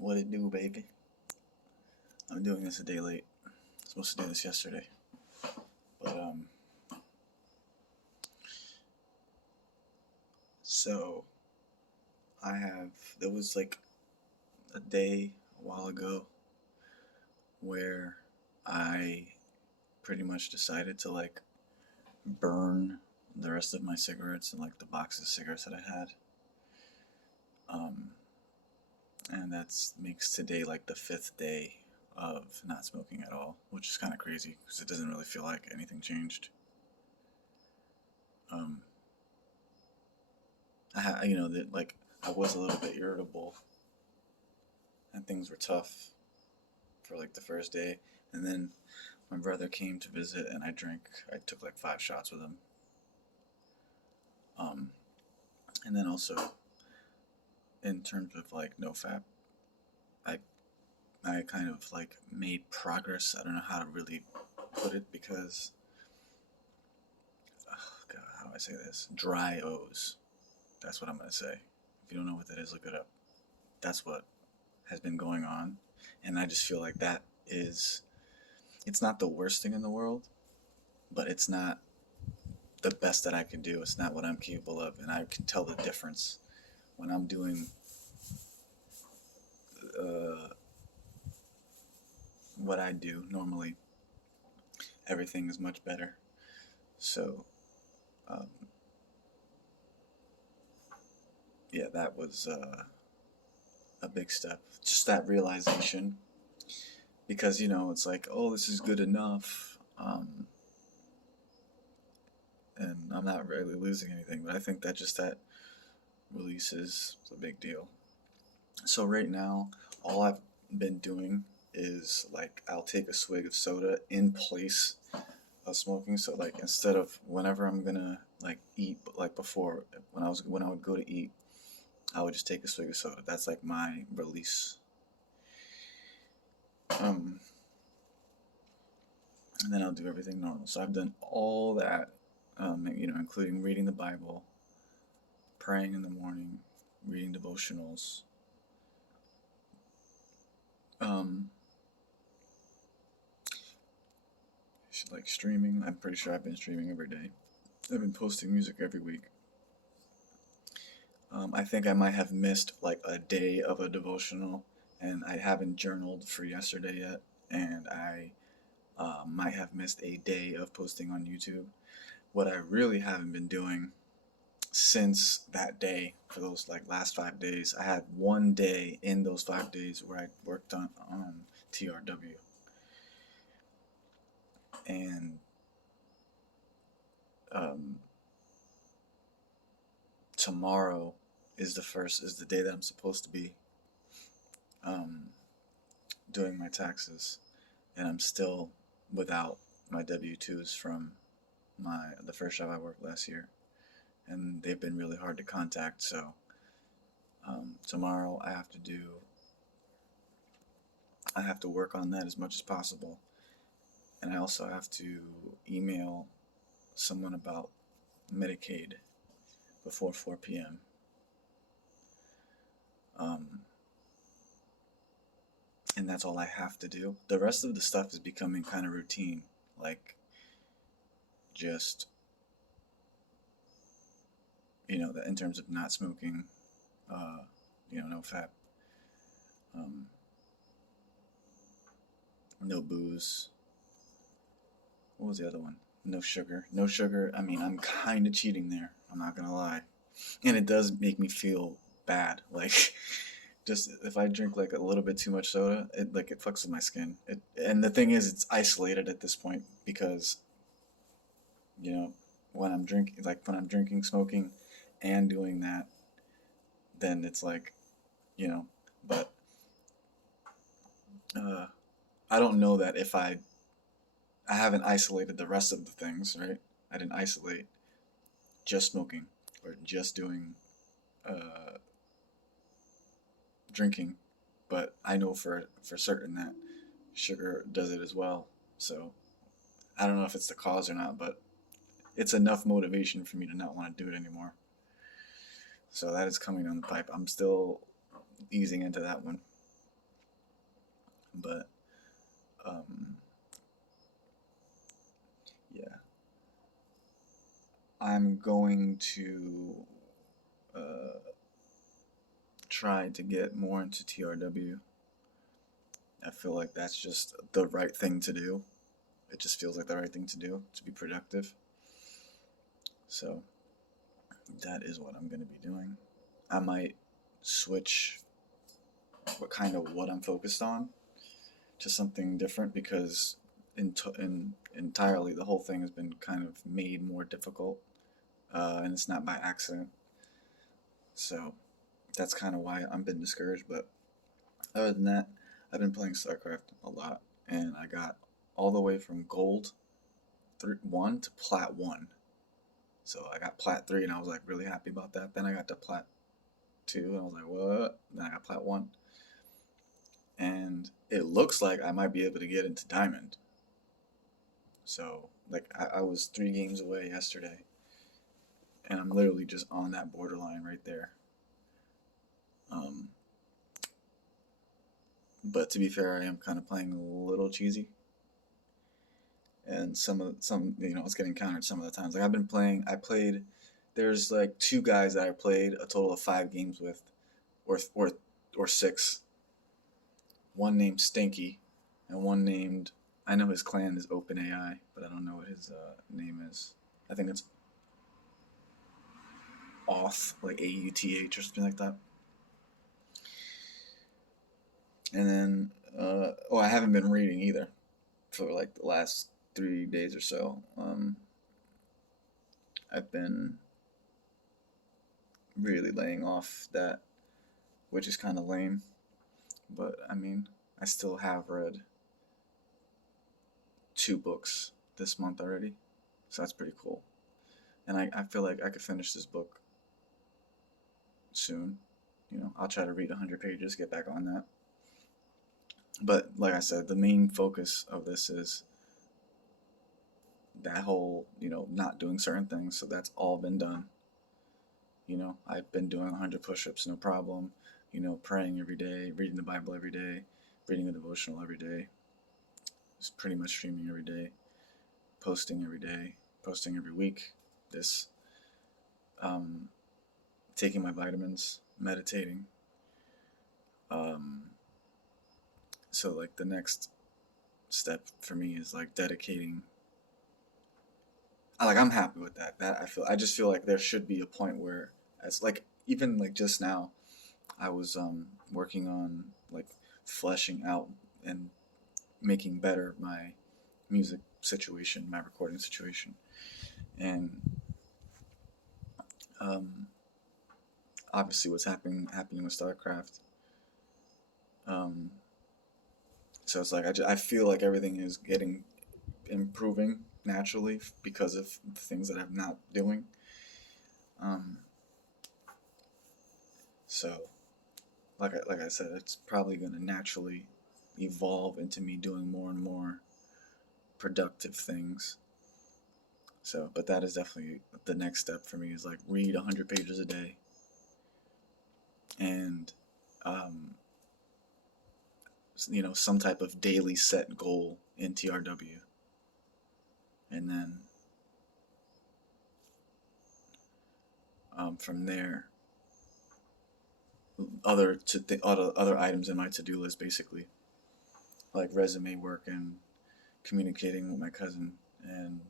What it do, baby? I'm doing this a day late. I was supposed to do this yesterday, but so I have. There was like a day a while ago where I pretty much decided to like burn the rest of my cigarettes and like the box of cigarettes that I had. Um, and that's makes today like the fifth day of not smoking at all, which is kind of crazy because it doesn't really feel like anything changed. Um, that like I was a little bit irritable and things were tough for like the first day, and then my brother came to visit and I took like 5 shots with him. Um, and then also in terms of like no fap, I I kind of like made progress. I don't know how to really put it because oh God, how do I say this? Dry O's. That's what I'm gonna say. If you don't know what that is, look it up. That's what has been going on, and I just feel like that is it's not the worst thing in the world, but it's not the best that I can do. It's not what I'm capable of, and I can tell the difference when I'm doing uh, what I do normally. Everything is much better. So, um, yeah, that was a big step. Just that realization, because it's like, oh, this is good enough, and I'm not really losing anything. But I think that just that release is a big deal. So right now, all I've been doing is like I'll take a swig of soda in place of smoking. So like instead of whenever I'm gonna like eat, like before when I would go to eat, I would just take a swig of soda. That's like my release. Um, and then I'll do everything normal. So I've done all that, including reading the Bible, praying in the morning, reading devotionals. Um, like streaming. I'm pretty sure I've been streaming every day. I've been posting music every week. I think I might have missed like a day of a devotional, and I haven't journaled for yesterday yet, and I might have missed a day of posting on YouTube. What I really haven't been doing since that day for those like last 5 days, I had one day in those 5 days where I worked on TRW, and um, tomorrow is the day that I'm supposed to be um, doing my taxes, and I'm still without my W-2s from the first job I worked last year, and they've been really hard to contact. So tomorrow I have to work on that as much as possible, and I also have to email someone about Medicaid before 4 p.m. Um, and that's all I have to do. The rest of the stuff is becoming kind of routine, like just that in terms of not smoking, uh, no fat, um, no booze. What was the other one? No sugar. No sugar. I mean, I'm kind of cheating there. I'm not gonna lie, and it does make me feel bad. Like, just if I drink like a little bit too much soda, it fucks with my skin. And the thing is, it's isolated at this point because you know when I'm drinking, smoking, and doing that, then it's like you know. But uh, I don't know that if I haven't isolated the rest of the things, right? I didn't isolate just smoking or just doing uh, drinking, but I know for certain that sugar does it as well. So I don't know if it's the cause or not, but it's enough motivation for me to not want to do it anymore. So that is coming down the pipe. I'm still easing into that one. But um, yeah, I'm going to uh, try to get more into TRW. I feel like that's just the right thing to do. It just feels like the right thing to do to be productive. So that is what I'm going to be doing. I might switch what I'm focused on to something different because entirely the whole thing has been kind of made more difficult, and it's not by accident. So that's kind of why I'm been discouraged. But other than that, I've been playing StarCraft a lot, and I got all the way from Gold 1 to Plat 1. So I got Plat 3, and I was like really happy about that. Then I got to Plat 2, and I was like, what? Then I got Plat 1. And it looks like I might be able to get into Diamond. So, like, I was 3 games away yesterday, and I'm literally just on that borderline right there. Um, but to be fair, I am kind of playing a little cheesy, and it's getting countered some of the times. Like I've been playing, I played. There's like 2 guys that I played a total of 5 games with, or 6. One named Stinky, and one named, I know his clan is OpenAI, but I don't know what his name is. I think it's Auth, like AUTH or something like that. And then, I haven't been reading either for like the last 3 days or so. I've been really laying off that, which is kind of lame. But I mean, I still have read 2 books this month already, so that's pretty cool. And I feel like I could finish this book soon. I'll try to read 100 pages, get back on that. But like I said, the main focus of this is that whole, not doing certain things. So that's all been done. I've been doing 100 push-ups, no problem. Praying every day, reading the Bible every day, reading a devotional every day. Just pretty much streaming every day, posting every day, posting every week. This, um, taking my vitamins, meditating. Um, so like the next step for me is like dedicating. I'm happy with that. I just feel like there should be a point where, as like even like just now, I was working on like fleshing out and making better my music situation, my recording situation, and um, obviously what's happening with StarCraft. Um, so it's like I feel like everything is getting improving naturally because of the things that I'm not doing. Um, so like I said, it's probably going to naturally evolve into me doing more and more productive things. So, but that is definitely the next step for me is like read 100 pages a day and, um, some type of daily set goal in TRW. And then from there, other items in my to do list basically, like resume work and communicating with my cousin and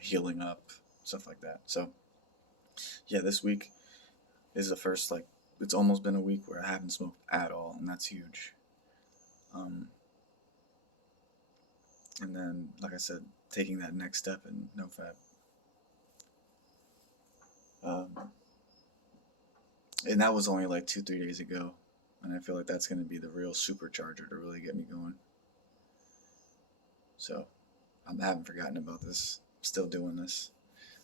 healing up, stuff like that. So yeah, this week is the first, like, it's almost been a week where I haven't smoked at all, and that's huge. Um, and then, like I said, taking that next step in NoFap. Um, and that was only like 2, 3 days ago, and I feel like that's going to be the real supercharger to really get me going. So I haven't forgotten about this. I'm still doing this.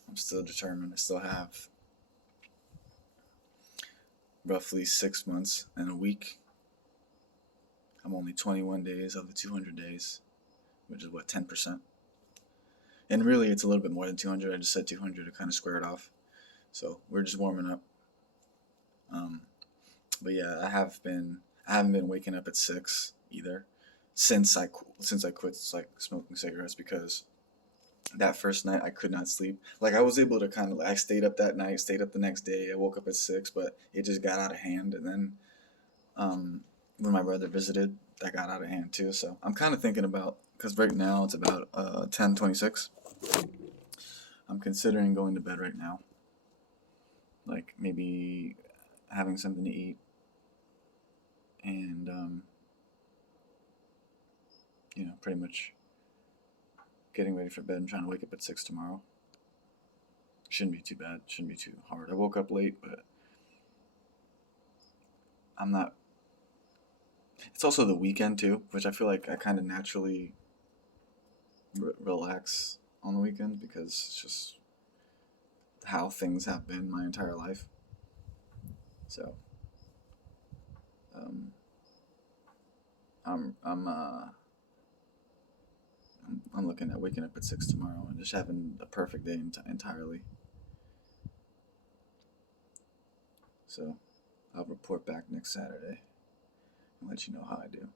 I'm still determined. I still have roughly 6 months and a week. I'm only 21 days of the 200 days, which is what, 10%. And really, it's a little bit more than 200. I just said 200 to kind of square it off. So we're just warming up. Um, but yeah, I haven't been waking up at 6 either. since I quit like smoking cigarettes, because that first night I could not sleep. Like I was able to kind of, I stayed up that night, stayed up the next day. I woke up at 6, but it just got out of hand. And then um, when my brother visited, that got out of hand too. So I'm kind of thinking about, because right now it's about 10:26. I'm considering going to bed right now. Like maybe having something to eat and pretty much getting ready for bed and trying to wake up at 6 tomorrow. Shouldn't be too bad. Shouldn't be too hard. I woke up late, but I'm not. It's also the weekend too, which I feel like I kind of naturally relax on the weekend because it's just how things have been my entire life. So um, I'm I'm uh, I'm looking at waking up at 6 tomorrow and just having a perfect day entirely. So I'll report back next Saturday and let you know how I do.